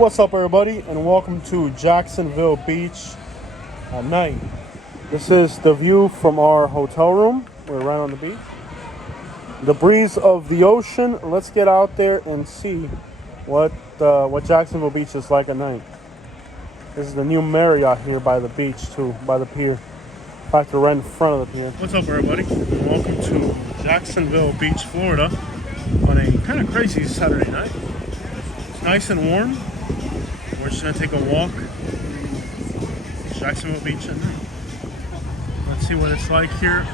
What's up, everybody, and welcome to Jacksonville Beach at night. This is the view from our hotel room. We're right on the beach. The breeze of the ocean. Let's get out there and see what Jacksonville Beach is like at night. This is the new Marriott here by the beach too, by the pier. In fact, we're right in front of the pier. What's up, everybody, and welcome to Jacksonville Beach, Florida, on a kind of crazy Saturday night. It's nice and warm. We're just gonna take a walk to Jacksonville Beach at night. Let's see what it's like here.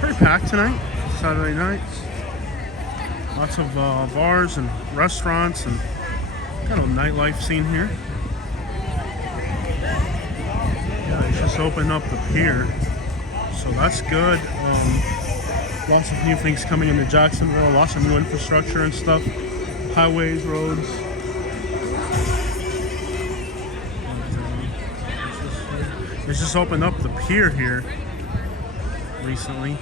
Pretty packed tonight, Saturday night. Lots of bars and restaurants and kind of nightlife scene here. Yeah, they just opened up the pier, so that's good. Lots of new things coming into Jacksonville, lots of new infrastructure and stuff. Highways, roads. They just opened up the pier here recently.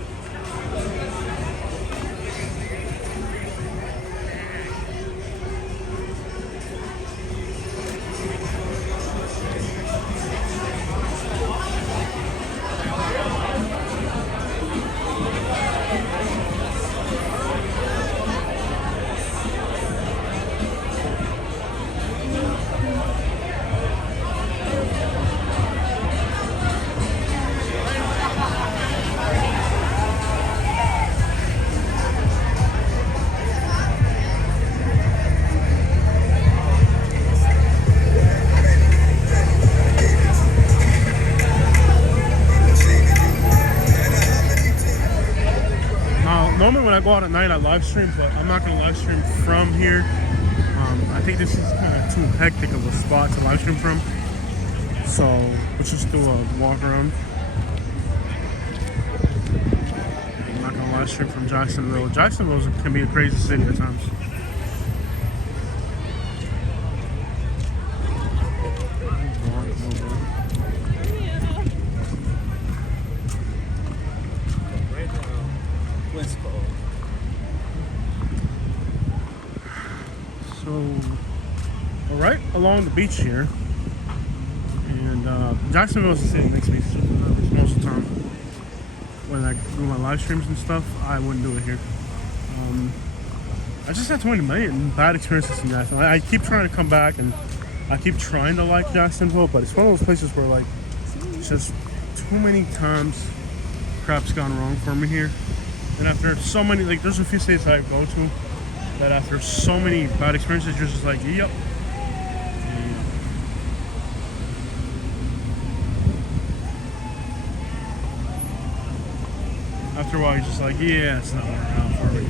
Normally when I go out at night, I live stream, but I'm not going to live stream from here. I think this is kind of too hectic of a spot to live stream from. So we'll just do a walk around. I'm not going to live stream from Jacksonville. Jacksonville can be a crazy city at times. So we're right along the beach here, and Jacksonville is the city that makes me super nervous most of the time. When I do my live streams and stuff, I wouldn't do it here. I just had too many bad experiences in Jacksonville. I keep trying to come back, and I keep trying to like Jacksonville, but it's one of those places where like it's just too many times crap's gone wrong for me here. And after so many, like, there's a few states I go to that after so many bad experiences, you're just like, yep. After a while, you're just like, yeah, it's not working out for me.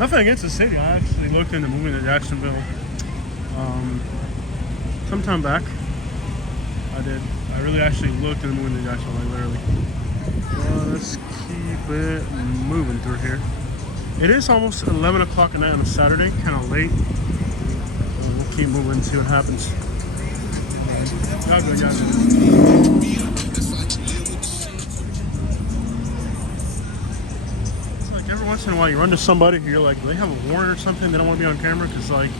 Nothing against the city. I actually looked into moving to Jacksonville sometime back. I did. I really actually looked into moving to Jacksonville, like literally. Let's keep it moving through here. It is almost 11 o'clock at night on a Saturday, kind of late. We'll keep moving and see what happens. It's like every once in a while you run to somebody who you're like, they have a warrant or something, they don't want to be on camera, because like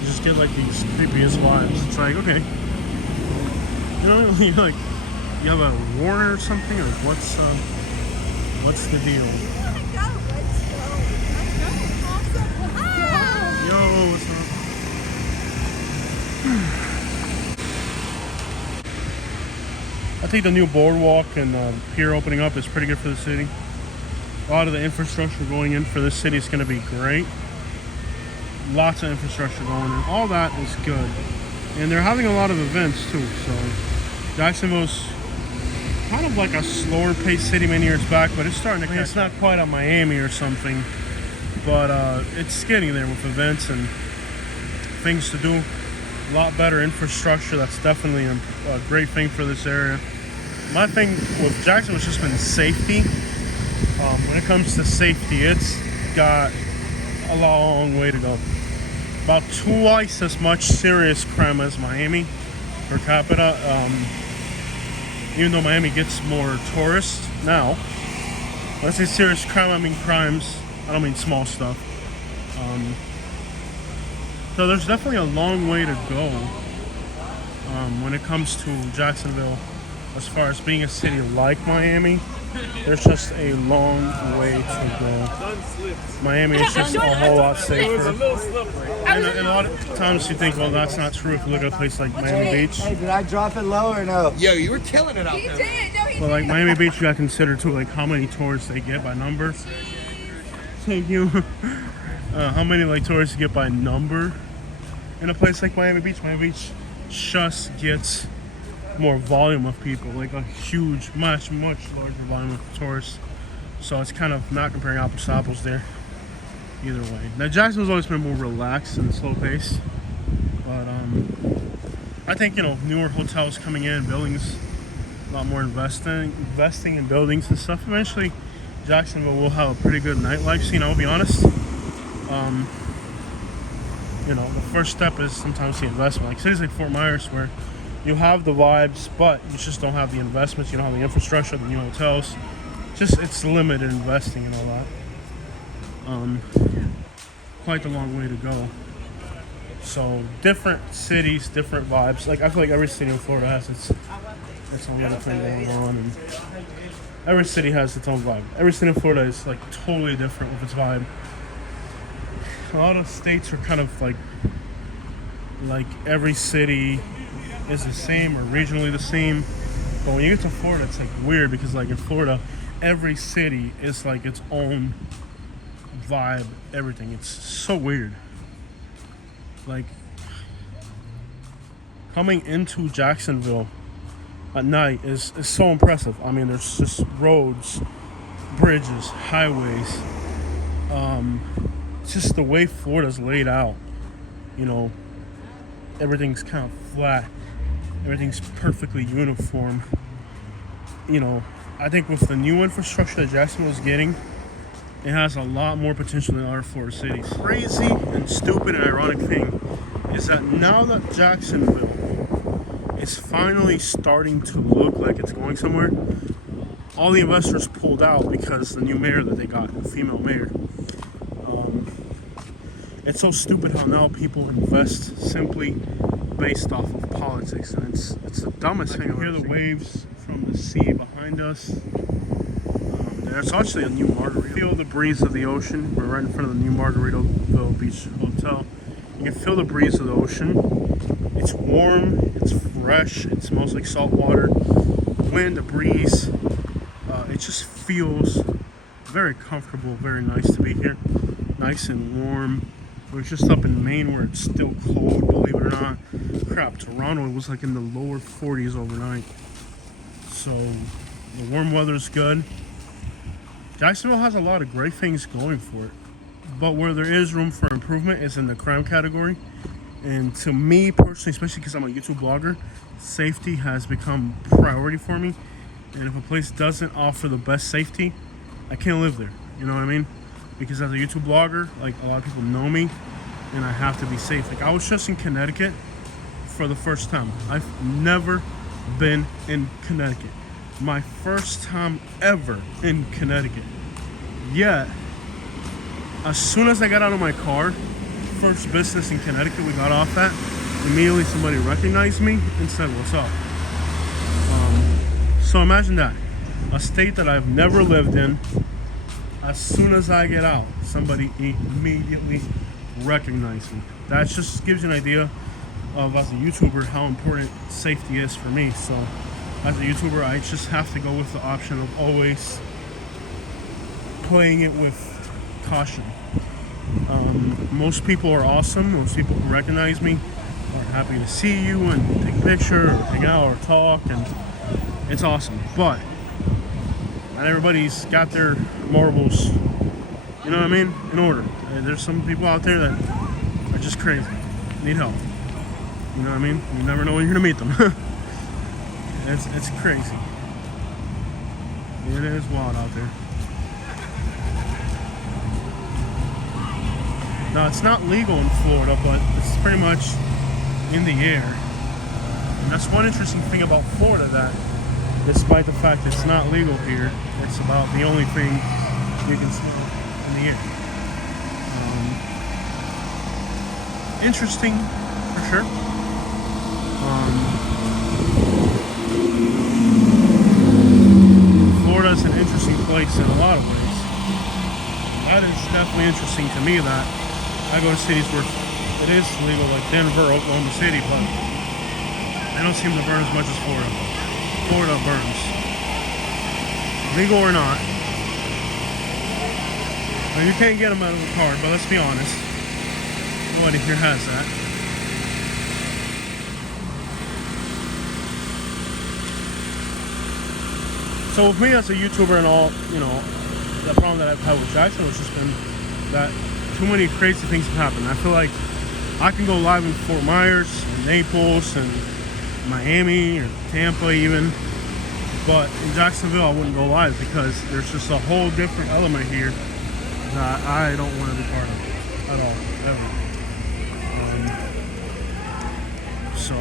you just get like these creepiest vibes. It's like, okay, you know, you're like, you have a warrant or something, or what's the deal? Yo, what's up? I think the new boardwalk and pier opening up is pretty good for the city. A lot of the infrastructure going in for this city is going to be great. Lots of infrastructure going in. All that is good. And they're having a lot of events too. So Jacksonville's kind of like a slower paced city many years back, but it's starting to catch. It's not quite on Miami or something, but it's getting there with events and things to do. A lot better infrastructure. That's definitely a great thing for this area. My thing with Jacksonville has just been safety. When it comes to safety, it's got a long way to go. About twice as much serious crime as Miami per capita. Even though Miami gets more tourists now. When I say serious crime, I mean crimes. I don't mean small stuff. So there's definitely a long way to go when it comes to Jacksonville. As far as being a city like Miami, there's just a long way to go. Miami is just a whole lot safer. And a lot of times you think, well, that's not true if you look at a place like Miami Beach. Hey, did I drop it low or no? Yo, you were killing it out there. But like Miami Beach, you got to consider too, like how many tourists they get by number. Thank you. How many like tourists you get by number in a place like Miami Beach. Miami Beach just gets more volume of people, like a huge, much larger volume of tourists. So it's kind of not comparing apples to apples there. Either way. Now Jacksonville's always been more relaxed and slow paced, but I think newer hotels coming in, buildings, a lot more investing in buildings and stuff. Eventually, Jacksonville will have a pretty good nightlife scene. I'll be honest. The first step is sometimes the investment. Like cities like Fort Myers, where you have the vibes, but you just don't have the investments. You don't have the infrastructure, the new hotels. It's limited investing and all that. Quite a long way to go. So different cities, different vibes. Like I feel like every city in Florida has its own little thing going on, and every city has its own vibe. Every city in Florida is like totally different with its vibe. A lot of states are kind of like every city is the same or regionally the same. But when you get to Florida, it's like weird because like in Florida, every city is like its own vibe, everything. It's so weird. Like coming into Jacksonville at night is so impressive. I mean, there's just roads, bridges, highways. It's just the way Florida's laid out. Everything's kind of flat. Everything's perfectly uniform. I think with the new infrastructure that Jacksonville's getting, it has a lot more potential than other Florida cities. Crazy and stupid and ironic thing is that now that Jacksonville is finally starting to look like it's going somewhere, all the investors pulled out because the new mayor that they got, a female mayor. It's so stupid how now people invest simply based off of politics, and it's the dumbest thing. I can hear the waves from the sea behind us. There's actually a new Margarita. Feel the breeze of the ocean. We're right in front of the new Margaritaville Beach Hotel. You can feel the breeze of the ocean. It's warm, it's fresh, it smells like salt water. The wind, the breeze, it just feels very comfortable, very nice to be here. Nice and warm. We're just up in Maine where it's still cold, believe it or not. Crap, Toronto was like in the lower 40s overnight. So the warm weather's good. Jacksonville has a lot of great things going for it. But where there is room for improvement is in the crime category. And to me personally, especially because I'm a YouTube blogger, safety has become priority for me. And if a place doesn't offer the best safety, I can't live there. You know what I mean? Because as a YouTube blogger, like a lot of people know me, and I have to be safe. Like I was just in Connecticut for the first time. I've never been in Connecticut. My first time ever in Connecticut. Yet, as soon as I got out of my car, first business in Connecticut we got off at, immediately somebody recognized me and said, "What's up?" So imagine that. A state that I've never lived in. As soon as I get out, somebody immediately recognizes me. That just gives you an idea of, as a YouTuber, how important safety is for me. So, as a YouTuber, I just have to go with the option of always playing it with caution. Most people are awesome. Most people who recognize me are happy to see you and take a picture or hang out or talk, and it's awesome. But not everybody's got their marbles, you know what I mean, in order. There's some people out there that are just crazy, need help. You know what I mean? You never know when you're gonna meet them. It's crazy. It is wild out there. Now it's not legal in Florida, but it's pretty much in the air. And that's one interesting thing about Florida, that despite the fact it's not legal here, it's about the only thing you can see in the air. interesting for sure. Florida's an interesting place in a lot of ways. That is definitely interesting to me that I go to cities where it is legal, like Denver, Oklahoma City, but they don't seem to burn as much as Florida. Florida burns. Legal or not. Well, you can't get them out of the card, but let's be honest. Nobody here has that. So with me as a YouTuber and all, you know, the problem that I've had with Jacksonville has just been that too many crazy things have happened. I feel like I can go live in Fort Myers and Naples and Miami or Tampa even, but in Jacksonville I wouldn't go live because there's just a whole different element here that I don't want to be part of at all, ever. So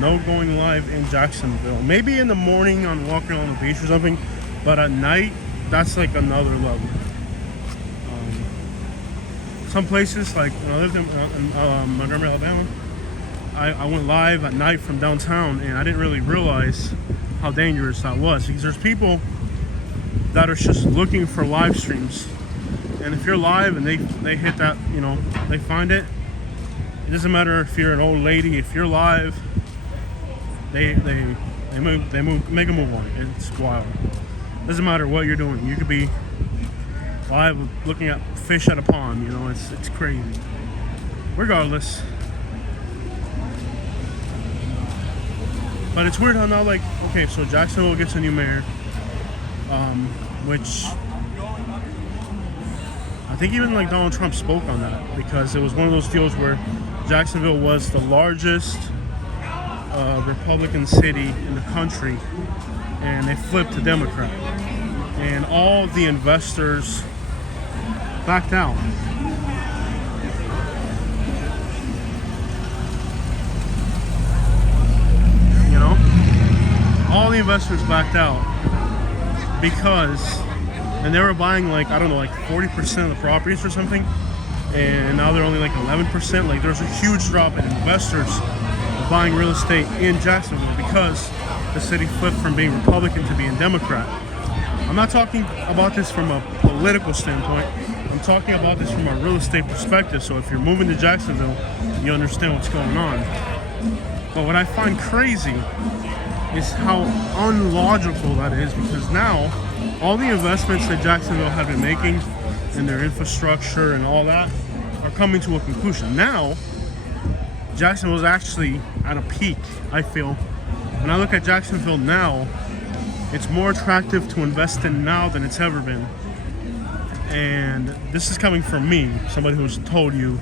no going live in Jacksonville. Maybe in the morning on walking on the beach or something, but at night that's like another level. Some places, like when I lived in Montgomery, Alabama, I went live at night from downtown, and I didn't really realize how dangerous that was, because there's people that are just looking for live streams, and if you're live and they hit that, you know, they find it. It doesn't matter if you're an old lady. If you're live, they make a move on it. It's wild. Doesn't matter what you're doing. You could be live looking at fish at a pond. You know, it's crazy. Regardless, but it's weird how now, like, okay, so Jacksonville gets a new mayor, which I think even like Donald Trump spoke on that, because it was one of those deals where Jacksonville was the largest Republican city in the country, and they flipped to Democrat, and all the investors backed out. You know, all the investors backed out because, and they were buying like, I don't know, like 40% of the properties or something, and now they're only like 11%. Like, there's a huge drop in investors buying real estate in Jacksonville because the city flipped from being Republican to being Democrat. I'm not talking about this from a political standpoint. I'm talking about this from a real estate perspective. So if you're moving to Jacksonville, you understand what's going on. But what I find crazy is how unlogical that is, because now all the investments that Jacksonville have been making in their infrastructure and all that are coming to a conclusion. Now, Jacksonville is actually at a peak, I feel. When I look at Jacksonville now, it's more attractive to invest in now than it's ever been. And this is coming from me, somebody who's told you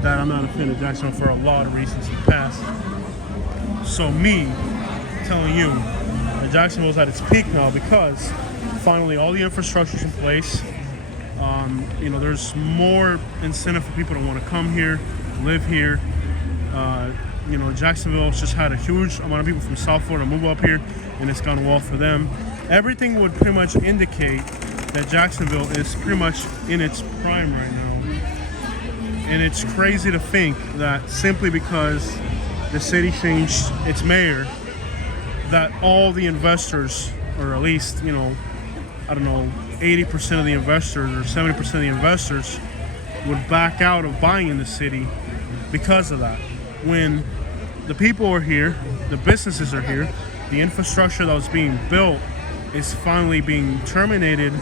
that I'm not a fan of Jacksonville for a lot of reasons in the past. So me telling you that Jacksonville's at its peak now because finally all the infrastructure's in place. You know, there's more incentive for people to want to come here, live here. You know, Jacksonville's just had a huge amount of people from South Florida move up here, and it's gone well for them. Everything would pretty much indicate that Jacksonville is pretty much in its prime right now. And it's crazy to think that simply because the city changed its mayor, that all the investors, or at least, you know, I don't know, 80% of the investors or 70% of the investors would back out of buying in the city because of that. When the people are here, the businesses are here, the infrastructure that was being built is finally being terminated,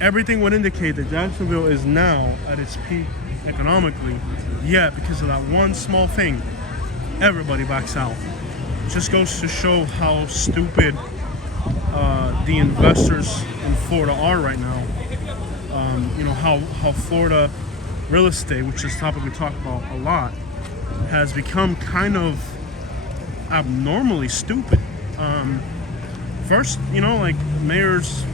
everything would indicate that Jacksonville is now at its peak economically. Yet, because of that one small thing, everybody backs out. It just goes to show how stupid the investors in Florida are right now. You know, how Florida real estate, which is a topic we talk about a lot, has become kind of abnormally stupid. First, you know, like, mayors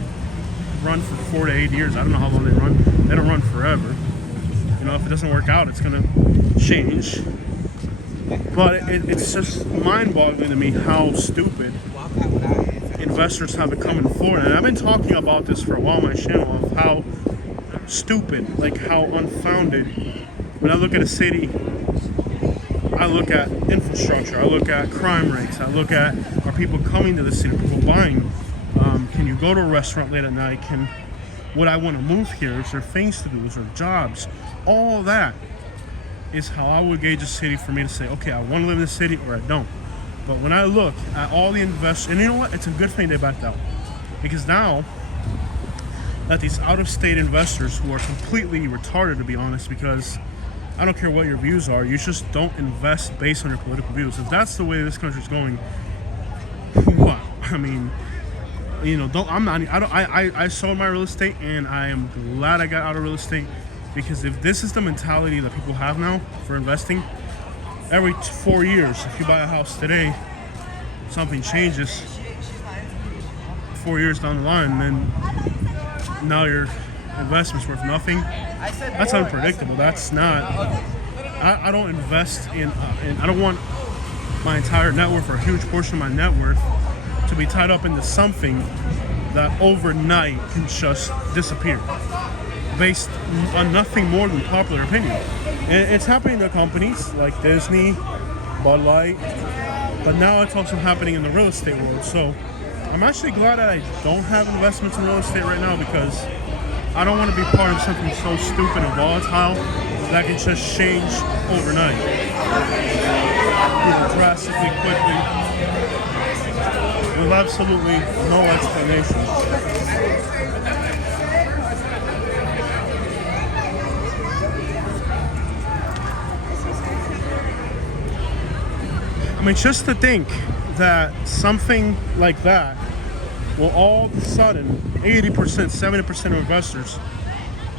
run for 4 to 8 years. I don't know how long they run. They don't run forever. You know, if it doesn't work out, it's gonna change. But it's just mind-boggling to me how stupid investors have become in Florida. And I've been talking about this for a while on my channel, of how stupid, like how unfounded. When I look at a city I look at infrastructure, I look at crime rates, I look at, are people coming to the city, people buying, can you go to a restaurant late at night, would I want to move here, is there things to do, is there jobs, all that is how I would gauge a city for me to say, okay, I want to live in the city or I don't. But when I look at all the investors, and you know what, it's a good thing they backed out, because now that these out-of-state investors who are completely retarded, to be honest, because I don't care what your views are, you just don't invest based on your political views. If that's the way this country's going, wow. I mean, you know, I sold my real estate, and I am glad I got out of real estate, because if this is the mentality that people have now for investing, every 4 years, if you buy a house today, something changes 4 years down the line, then now your investment's worth nothing. That's unpredictable. That's not. I don't invest in I don't want my entire net worth or a huge portion of my net worth to be tied up into something that overnight can just disappear based on nothing more than popular opinion. And it's happening to companies like Disney, Bud Light, but now it's also happening in the real estate world. So I'm actually glad that I don't have investments in real estate right now, because I don't want to be part of something so stupid and volatile that can just change overnight, drastically, quickly, with absolutely no explanation. I mean, just to think that something like that will all of a sudden 80%, 70% of investors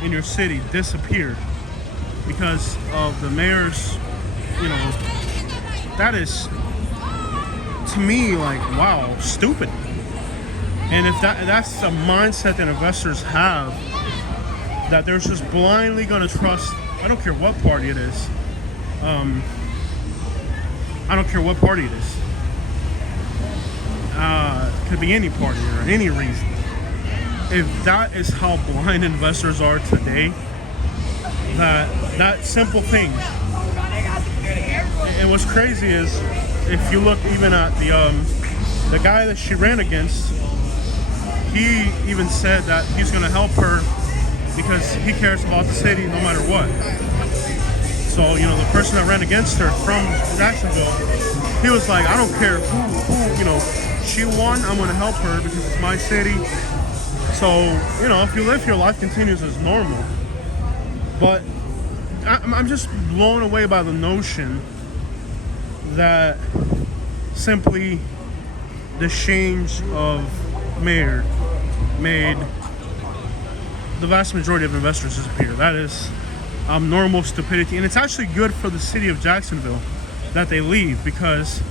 in your city disappear because of the mayor's, you know, that is, to me, like, wow, stupid. And if that's the mindset that investors have, that they're just blindly going to trust, I don't care what party it is, I don't care what party it is. Could be any party or any reason. If that is how blind investors are today, that simple thing. And what's crazy is, if you look even at the guy that she ran against, he even said that he's going to help her because he cares about the city no matter what. So, you know, the person that ran against her from Jacksonville, he was like, I don't care who, you know, she won, I'm going to help her because it's my city. So, you know, if you live here, life continues as normal. But I'm just blown away by the notion that simply the change of mayor made the vast majority of investors disappear. That is normal stupidity. And it's actually good for the city of Jacksonville that they leave, because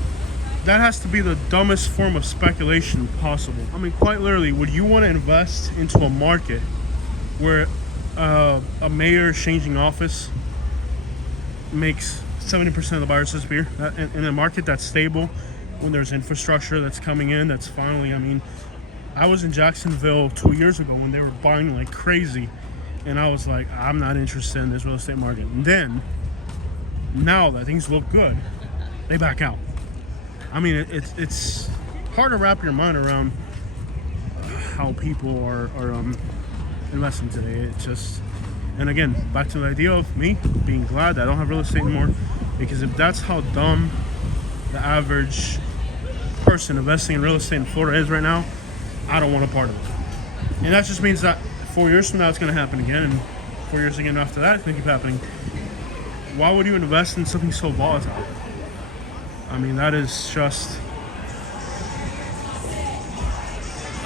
that has to be the dumbest form of speculation possible. I mean, quite literally, would you want to invest into a market where a mayor changing office makes 70% of the buyers disappear? In a market that's stable, when there's infrastructure that's coming in, that's finally, I mean, I was in Jacksonville 2 years ago when they were buying like crazy, and I was like, I'm not interested in this real estate market. And then, now that things look good, they back out. I mean, it's hard to wrap your mind around how people are investing today. It just, and again, back to the idea of me being glad that I don't have real estate anymore, because if that's how dumb the average person investing in real estate in Florida is right now, I don't want a part of it. And that just means that 4 years from now it's going to happen again, and 4 years again after that it's going to keep happening. Why would you invest in something so volatile? I mean, that is just...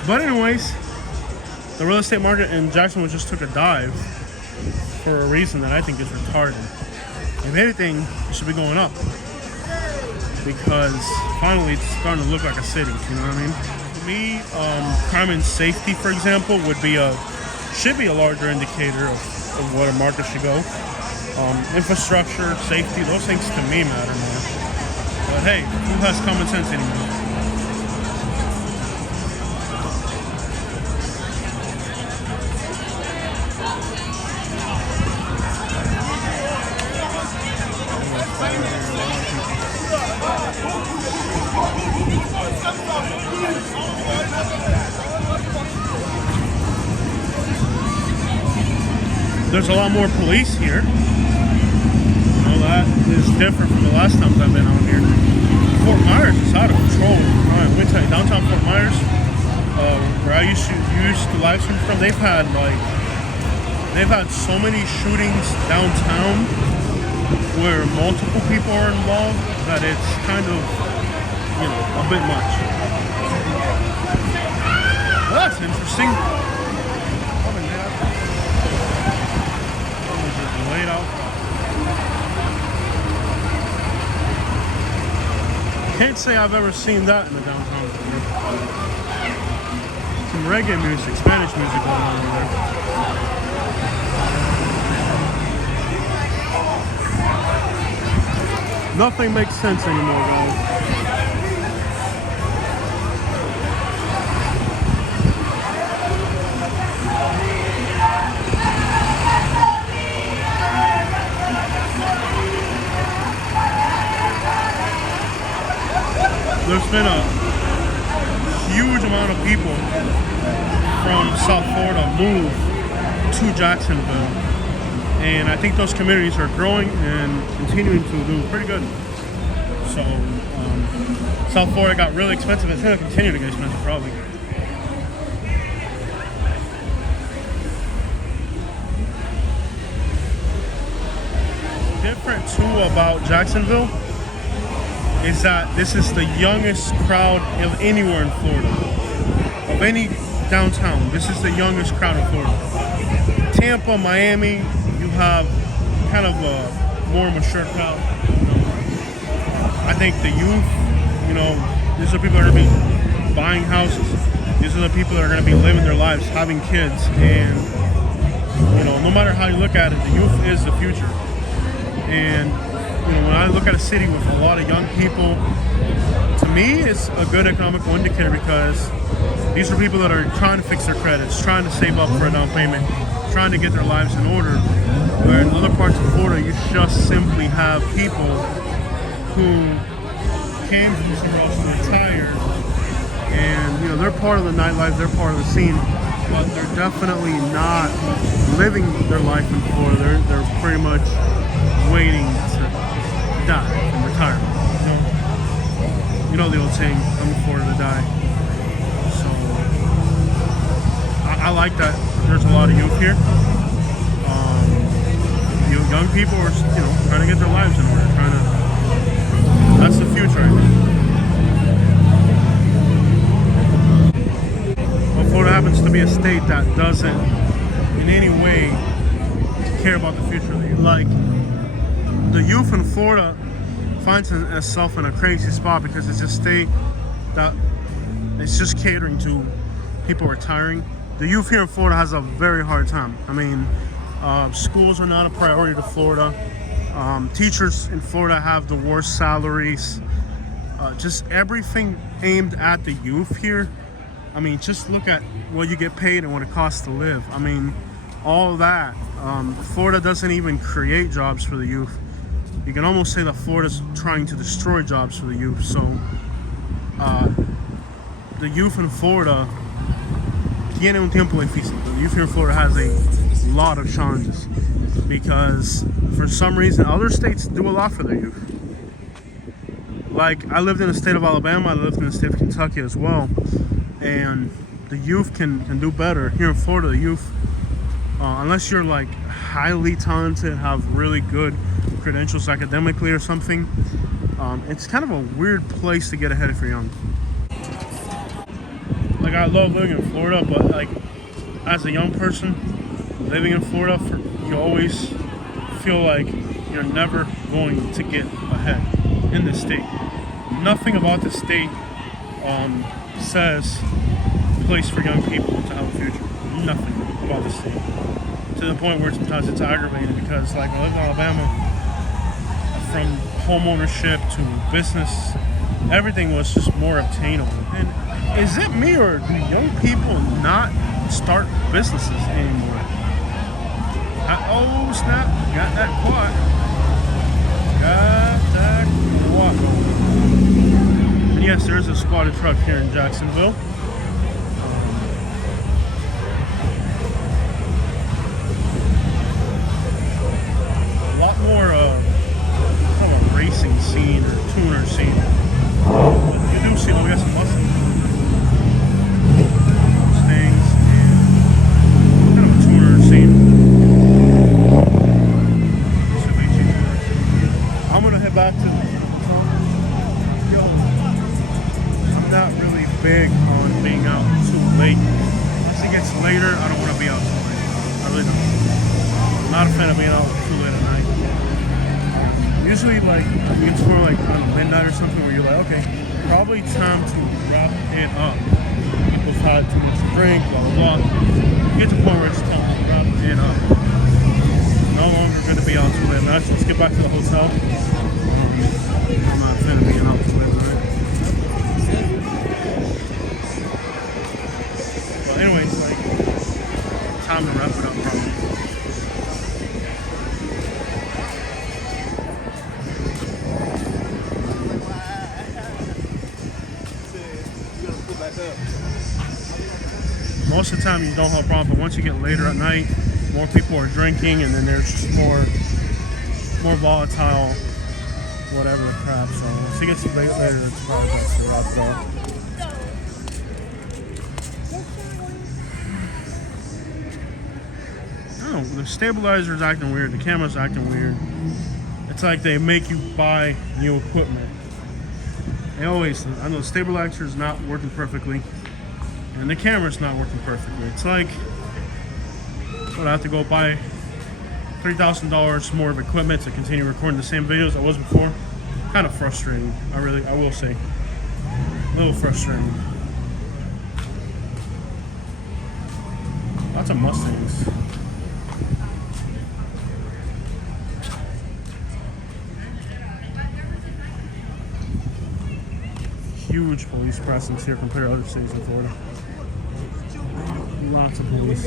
But anyways, the real estate market in Jacksonville just took a dive for a reason that I think is retarded. If anything, it should be going up, because finally it's starting to look like a city, you know what I mean? To me, crime and safety, for example, should be a larger indicator of what a market should go. Infrastructure, safety, those things to me matter more. But hey, who has common sense anymore? There's a lot more police here. You know, that is different from the last times I've been on here. Fort Myers is out of control. All right, let me tell you, downtown Fort Myers, where I used to live stream from, they've had so many shootings downtown where multiple people are involved that it's kind of, you know, a bit much. Well, that's interesting. Laid out. Can't say I've ever seen that in the downtown before. Some reggae music, Spanish music going on over there. Nothing makes sense anymore, guys. There's been a huge amount of people from South Florida move to Jacksonville, and I think those communities are growing and continuing to do pretty good. So South Florida got really expensive. It's going to continue to get expensive probably. Different too about Jacksonville is that this is the youngest crowd of anywhere in Florida. Of any downtown, this is the youngest crowd in Florida. Tampa, Miami, you have kind of a more mature crowd. I think the youth, you know, these are people that are going to be buying houses. These are the people that are going to be living their lives, having kids, and, you know, no matter how you look at it, the youth is the future. And you know, when I look at a city with a lot of young people, to me, it's a good economical indicator because these are people that are trying to fix their credits, trying to save up for a down payment, trying to get their lives in order. Where in other parts of Florida, you just simply have people who came from somewhere else to retire, and you know, they're part of the nightlife, they're part of the scene, but they're definitely not living their life in Florida. They're pretty much waiting to die in retirement. You know the old saying, "I'm in Florida to die." So I like that there's a lot of youth here. Young people are, you know, trying to get their lives in order. That's the future, I think. Well, Florida happens to be a state that doesn't, in any way, care about the future. Like, the youth in Florida finds itself in a crazy spot because it's a state that it's just catering to people retiring. The youth here in Florida has a very hard time. I mean, schools are not a priority to Florida. Teachers in Florida have the worst salaries. Just everything aimed at the youth here. I mean, just look at what you get paid and what it costs to live. I mean, all that. Florida doesn't even create jobs for the youth. You can almost say that Florida's trying to destroy jobs for the youth. So the youth in Florida tiene un tiempo difícil. The youth here in Florida has a lot of challenges because for some reason other states do a lot for their youth. Like, I lived in the state of Alabama, I lived in the state of Kentucky as well, and the youth can do better. Here in Florida, the youth, unless you're like highly talented, have really good credentials academically or something, it's kind of a weird place to get ahead if you're young. Like, I love living in Florida, but like as a young person living in Florida, you always feel like you're never going to get ahead in this state. Nothing about the state says place for young people to have a future. Nothing about the state. To the point where sometimes it's aggravating because, like, I live in Alabama, from home ownership to business, everything was just more obtainable. And is it me, or do young people not start businesses anymore? Oh snap, got that quad. And yes, there is a squatted truck here in Jacksonville. big on being out too late. Once it gets later, I don't want to be out too late. I really don't. I'm not a fan of being out too late at night. Usually, like, it gets more like on midnight or something where you're like, okay, probably time to wrap it up. People's had too much to drink, blah, blah, blah. You get to the point where it's time to wrap it up. No longer going to be out too late. Let's get back to the hotel. I'm not a fan of being out too late tonight. But anyways, like, time to wrap it up probably. Most of the time you don't have a problem, but once you get later at night, more people are drinking, and then there's just more volatile, whatever the crap. So once it gets later, it's probably best to wrap it up. I don't know, the stabilizer's acting weird, the camera's acting weird. It's like they make you buy new equipment. They always, I know the stabilizer's not working perfectly, and the camera's not working perfectly. It's like, but I have to go buy $3,000 more of equipment to continue recording the same videos I was before. Kind of frustrating. I will say, a little frustrating. Lots of Mustangs. Huge police presence here compared to other cities in Florida. Lots of police.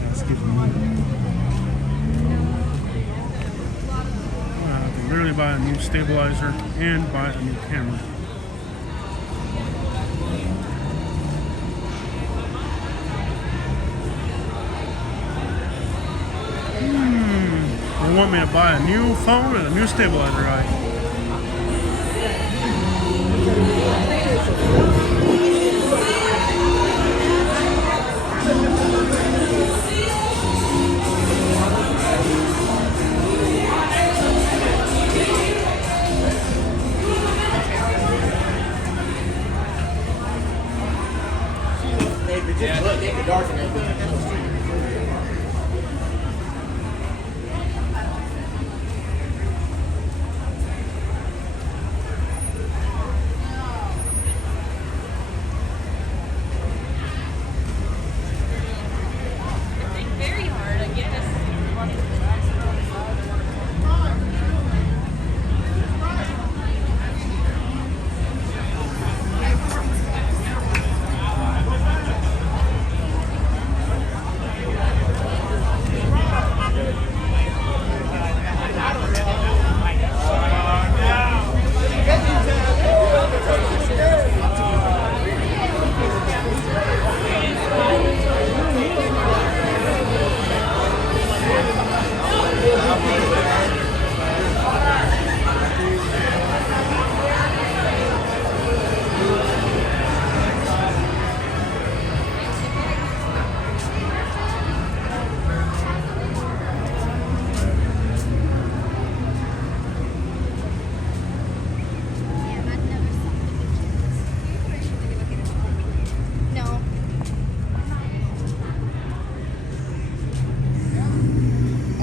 Let's keep it moving. I have to literally buy a new stabilizer and buy a new camera. They want me to buy a new phone and a new stabilizer, right?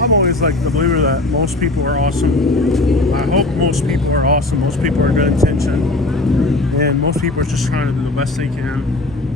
I'm always like the believer that most people are awesome. I hope most people are awesome. Most people are good intention, and most people are just trying to do the best they can.